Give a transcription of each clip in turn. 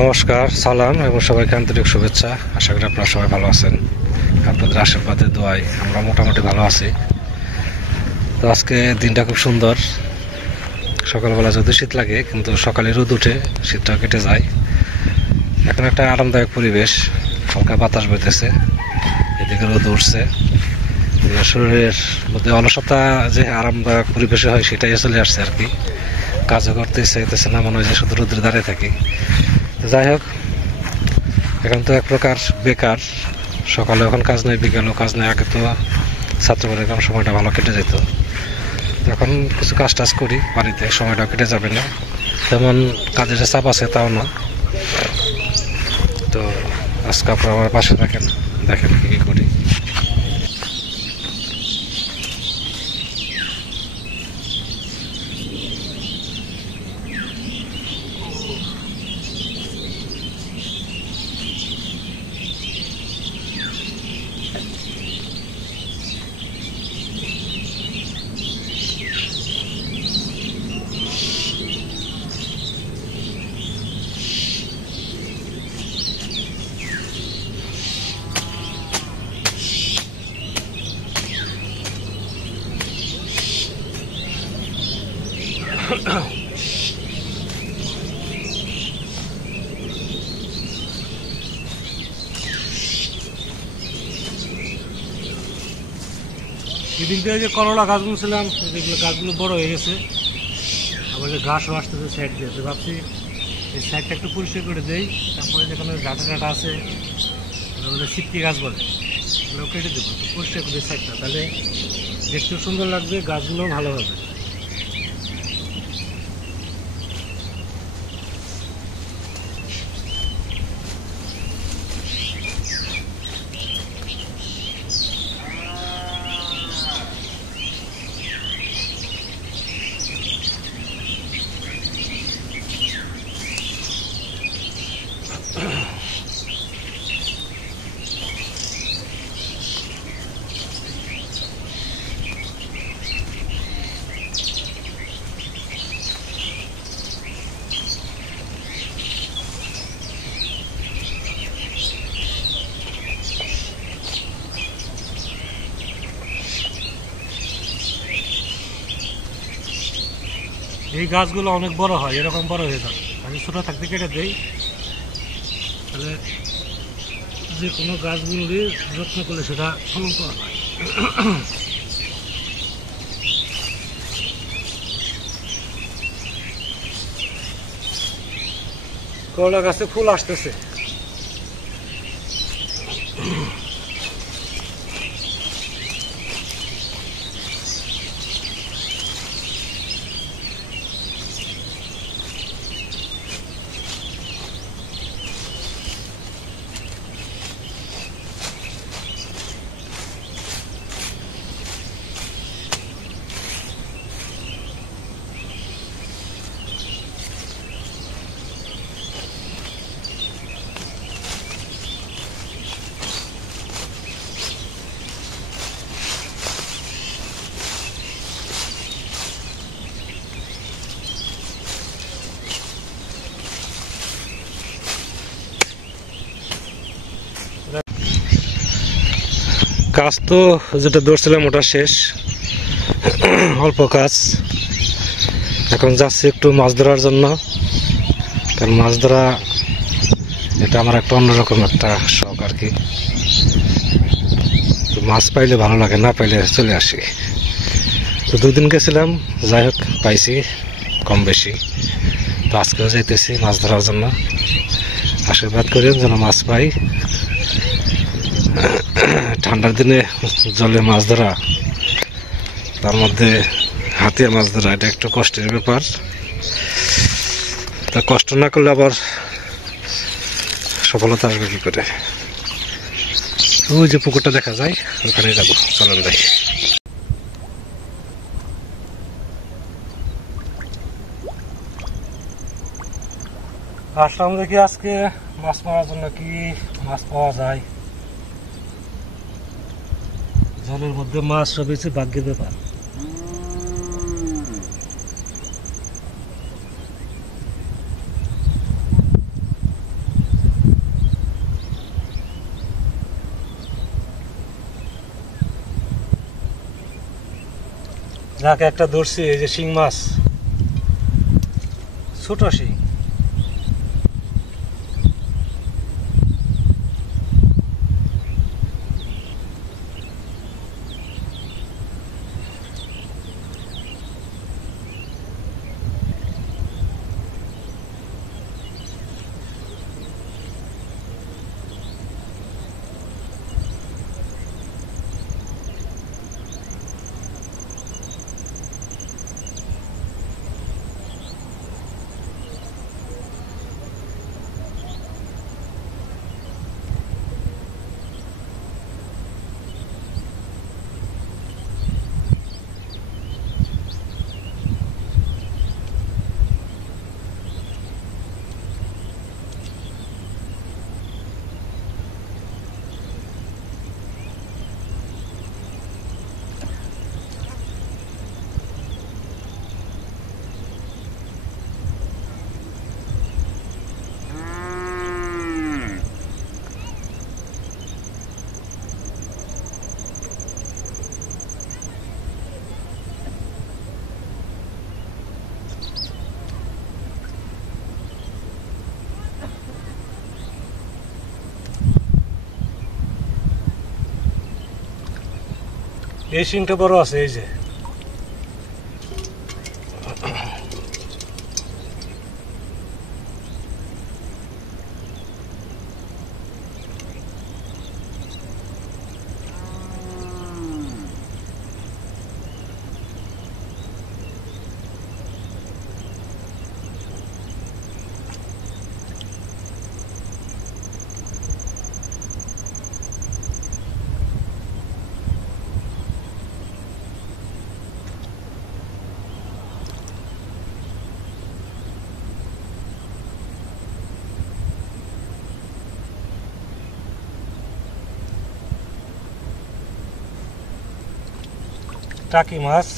নমস্কার, সালাম এবং সবাইকে আন্তরিক শুভেচ্ছা। আশা করি আপনারা সবাই ভালো আছেন। আপনাদের আশীর্বাদে দোয়ায় আমরা মোটামুটি ভালো আছি। তো আজকে দিনটা খুব সুন্দর। সকালবেলা যদি শীত লাগে, কিন্তু সকালে রোদ উঠে শীতটা কেটে যায়। এখন একটা আরামদায়ক পরিবেশ, হালকা বাতাস বইতেছে, এদিকে রোদ উঠছে। শরীরের মধ্যে অলসতা যে আরামদায়ক পরিবেশে হয় সেটাই চলে আসছে আর কি। কাজও করতে ইচ্ছে হইতেছে না, মনে হয় যে শুধু রোদ্রে দাঁড়িয়ে থাকি। যাই হোক, এখন তো এক প্রকার বেকার। সকালে এখন কাজ নেই, বিকেলেও কাজ নেই। আগে তো ছাত্রবাড়ির কারণ সময়টা ভালো কেটে যেত। এখন কিছু কাজ টাজ করি বাড়িতে, সময়টাও কেটে যাবে না। তেমন কাজের যে চাপ আছে তাও না। তো আজকে আপনারা আমার পাশে দেখেন কি কি করি। এদিক দিয়ে যে করলা গাছগুলো ছিলাম, সেগুলো গাছগুলো বড় হয়ে গেছে। আবার যে ঘাসও আসতেছে সাইড দিয়ে, ভাবছি এই সাইডটা একটু পরিষ্কার করে দেই। তারপরে যেখানে ডাটা আছে, ওগুলো সিটকি গাছ বলে, ওগুলো কেটে দেবো, পরিষ্কার করে সাইডটা। তাহলে দেখতেও সুন্দর লাগবে, গাছগুলোও ভালো হবে। এই গাছগুলো অনেক বড় হয়, এরকম বড় হয়ে যায়। আমি ছোটো থাকতে কেটে দেই, তাহলে যে কোনো গাছগুলি যত্ন করলে সেটা ফলন পাওয়া যায়। করলা গাছে ফুল আসতেছে। কাজ তো যেটা ধরছিলাম ওটা শেষ, অল্প কাজ। এখন যাচ্ছি একটু মাছ ধরার জন্য, কারণ মাছ ধরা এটা আমার একটা অন্যরকম একটা শখ আর কি। মাছ পাইলে ভালো লাগে, না পাইলে চলে আসি। তো দুদিন গেছিলাম, যাই হোক পাইছি কম বেশি। তো আজকেও যাইতেছি মাছ ধরার জন্য। আশীর্বাদ করেন যেন মাছ পাই। ঠান্ডার দিনে জলে মাছ ধরা, তার মধ্যে হাতিয়া মাছ ধরা, এটা একটু কষ্টের ব্যাপার। তা কষ্ট না করলে আবার সফলতা আসবে কি করে? ওই যে পুকুরটা দেখা যায়, ওখানে যাবো, চলেন যাই। আসলাম দেখি আজকে মাছ মারার জন্য কি মাছ পাওয়া যায়। জলের মধ্যে মাছ সবেছে, ভাগ্যের ব্যাপার। যাকে একটা ধরছি, এই যে শিং মাছ, ছোট শিং। এই শিংটা বড় আছে, এই যে টাকি মাছ।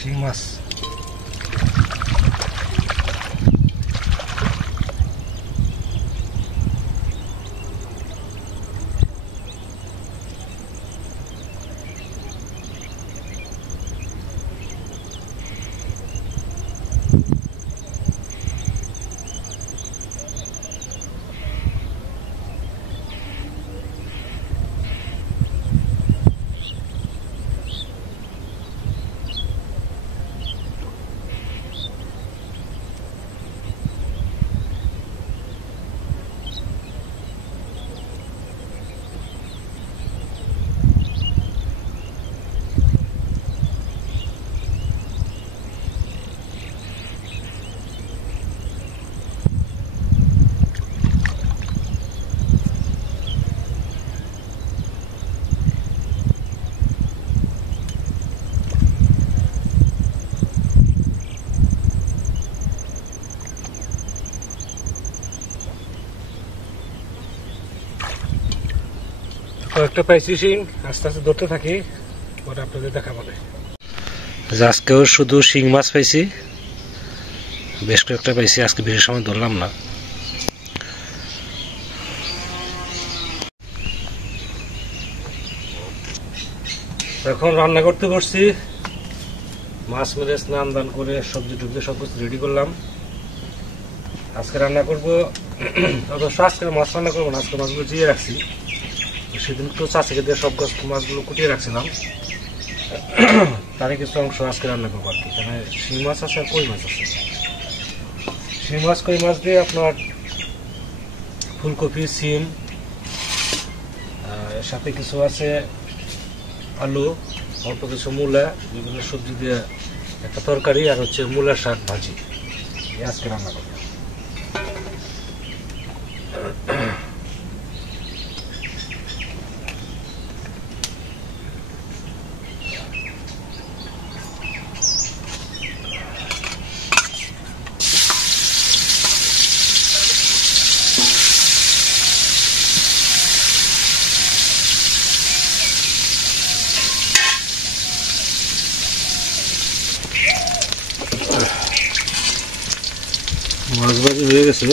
শিং মাছ। কয়েকটা পাইছি শিং, আস্তে আস্তে ধরতে থাকি, পরে আপনাদের দেখাবো। আজকেও শুধু শিং মাছ পাইছি, বেশ কয়েকটা পাইছি, আজকে বেশি সময় ধরলাম না। এখন রান্না করতে বসছি, মাছ মেরে স্নান দান করে সবজি টুবজি সব কিছু রেডি করলাম। আজকে রান্না করবো, অবশ্য আজকে মাছ রান্না করবো না, আজকে মাছগুলো জিয়ে রাখছি। সেদিন তো চাষিকে দিয়ে সব মাছগুলো কুটিয়ে রাখছিলাম, তারই কিছু অংশ আজকে রান্না করবো আর কি। এখানে শিং মাছ আছে আর কই মাছ আছে। শিং মাছ কই মাছ দিয়ে আপনার ফুলকপি, সিম, এর সাথে কিছু আছে আলু, অল্প কিছু মূলা, বিভিন্ন সবজি দিয়ে একটা তরকারি, আর হচ্ছে মূলার শাক ভাজি, আজকে রান্না করবো। মাছ ভাজি হয়ে গেছে।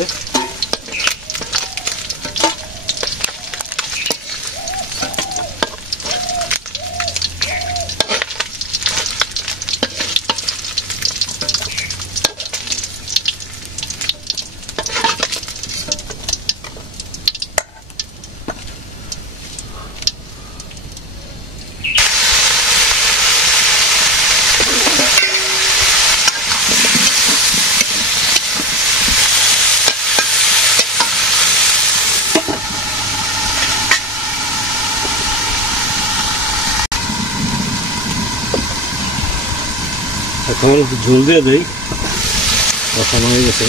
এখন ঝোল দিয়ে দেই, বসানো হয়ে গেছে।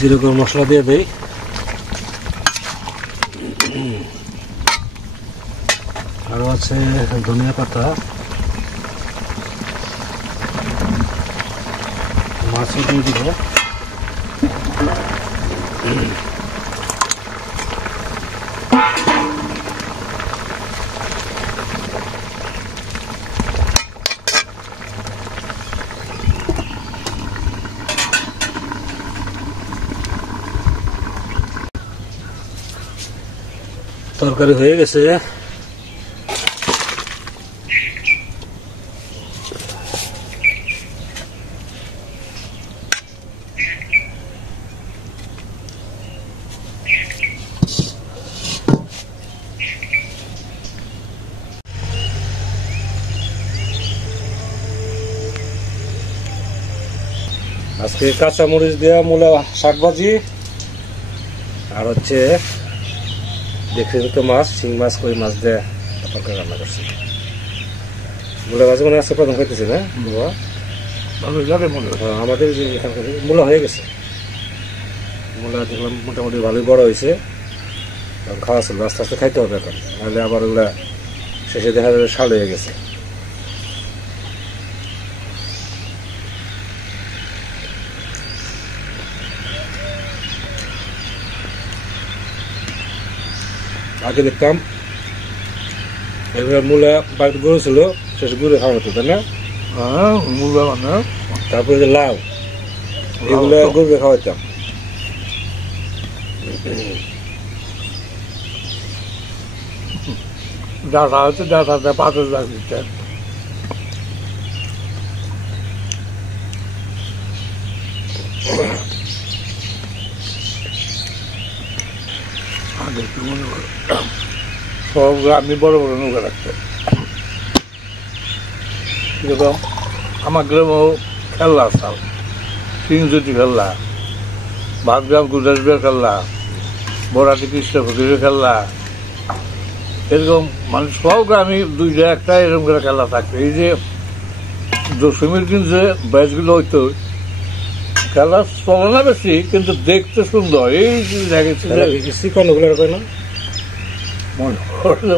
জিরে গরম মশলা দিয়ে দেই, আরো আছে ধনিয়া পাতা, মাছও দিয়ে দিব। তরকারি হয়ে গেছে। আজকে কাঁচা মরিচ দেওয়া মূলা শাক ভাজি, আর হচ্ছে দেখে তো মাছ, শিং মাছ, কই মাছ দিয়ে তরকারি রান্না করছি। মূলা ভাজি মানে আজকে প্রথম খাইতেছি না, আমাদের যে এখানকার মূলা হয়ে গেছে। মূলা দেখলাম মোটামুটি ভালোই বড় হয়েছে, খাওয়া ছিল, আস্তে আস্তে খাইতে হবে এখন, নাহলে আবার ওগুলা শেষে দেখা যাবে শাল হয়ে গেছে। আগে দেখতাম এবার মূলা বাড়িতে গরু ছিল, শেষে গরু খাওয়া হতো, তাই না? মূলা মানে তারপরে যে লাউ, এগুলো গরুকে খাওয়াইতাম। ডাটা হচ্ছে, ডাটাতে পাথর লাগিয়েছে। সব গ্রামে বড় বড় নৌকা রাখতো, যেরকম আমার গ্রামেও খেলনা আসতাম, সিংজুটি খেলনা, ভাতগ্রাম গুদাসবের খেলনা, বড়াটি কৃষ্ণ ফকিরের খেলনা, এরকম মানে সব গ্রামে দুইটা একটা এরকম করে খেলা থাকতো। এই যে দশমীর দিন যে ব্যাচগুলো হইতো খেলা চলে না বেশি, কিন্তু দেখতে সুন্দর। এই যে দেখেছি চিকন ওগুলো কয় না মনে করলো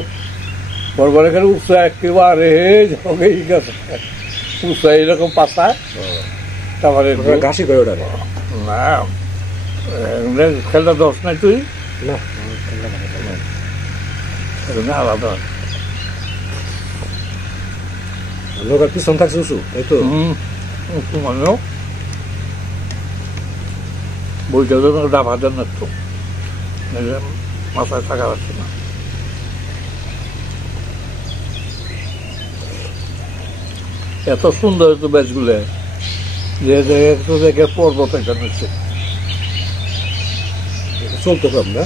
বরবার এখানে উৎসাহ একেবারে জগেই গেছে, উৎসাহ এরকম পাতা। তারপরে ঘাসি কয় ওটা না খেলটা দশ নাই তুই না আলাদা। নৌকার পিছন থাকছে উঁচু, এই তো মানেও বইটা যেন ডাবা দেন না, তো মাথায় থাকা যাচ্ছে না। এত সুন্দর হতো ব্যাচগুলো, যে একটু দেখে পর্বত এটা নিচ্ছে চলতো কম না।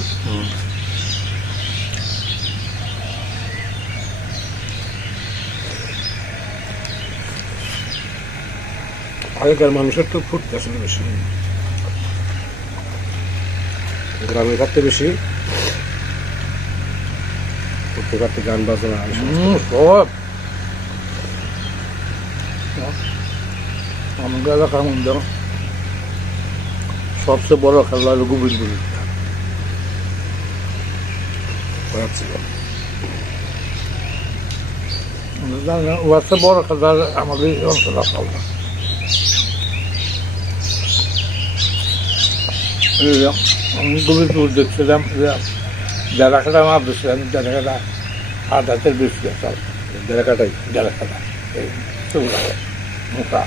আগেকার মানুষের তো ফুটতে আসলে বেশি, গ্রামে থাকতে বেশি ফুটতে কাটতে গান বাজনা সব আমাদের এলাকার মধ্যে সবচেয়ে বড় খেলা হলো গোবিন্দপুর। সবচেয়ে বড় খেলা আমাদের এই অঞ্চলে খেলা। আমি গোবিন্দপুর দেখছিলাম, যারা খেলা আমার দেখছিলাম, যারা খেলা আট হাতের বেশি আছে, যারা কাটাই যারা খেলা এই মোটা।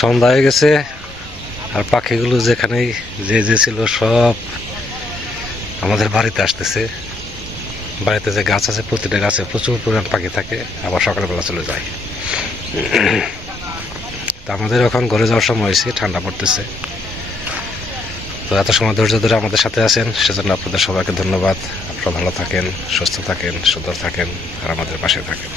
সন্ধ্যা হয়ে গেছে, আর পাখিগুলো যেখানেই যে ছিল সব আমাদের বাড়িতে আসতেছে। বাড়িতে যে গাছ আছে প্রতিটা গাছে প্রচুর পরিমাণ পাখি থাকে, আবার সকালবেলা চলে যায়। তা আমাদের এখন ঘরে যাওয়ার সময় হয়েছে, ঠান্ডা পড়তেছে। তো এত সময় ধৈর্য ধরে আমাদের সাথে আছেন, সেজন্য আপনাদের সবাইকে ধন্যবাদ। আপনারা ভালো থাকেন, সুস্থ থাকেন, সুন্দর থাকেন, আর আমাদের পাশে থাকেন।